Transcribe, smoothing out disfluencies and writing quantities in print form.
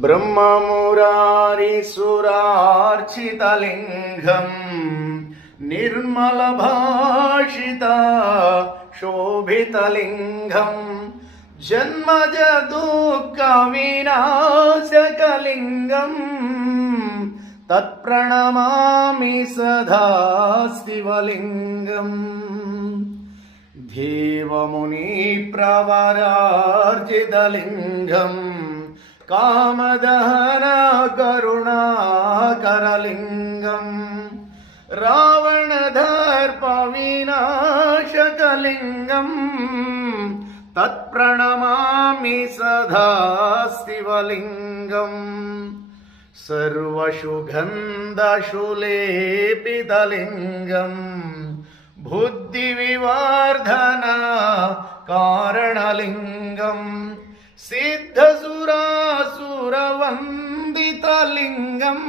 ब्रह्ममुरारिसुरार्चितलिङ्गम् निर्मलभाषिता शोभितलिङ्गम् जन्मज दुःखविनाशकलिङ्गम् तत्प्रणमामि सदा शिवलिङ्गम् देवमुनिप्रवरार्जितलिङ्गम् कामदहन करुणाकरलिङ्गम् रावणदर्पविनाशकलिङ्गम् तत्प्रणमामि सदा शिवलिङ्गम् सर्वसुगन्धशुलेपितलिङ्गम् बुद्धिविवर्धन कारणलिङ्गम् सिद्धसुरासुरवन्दितलिङ्गम्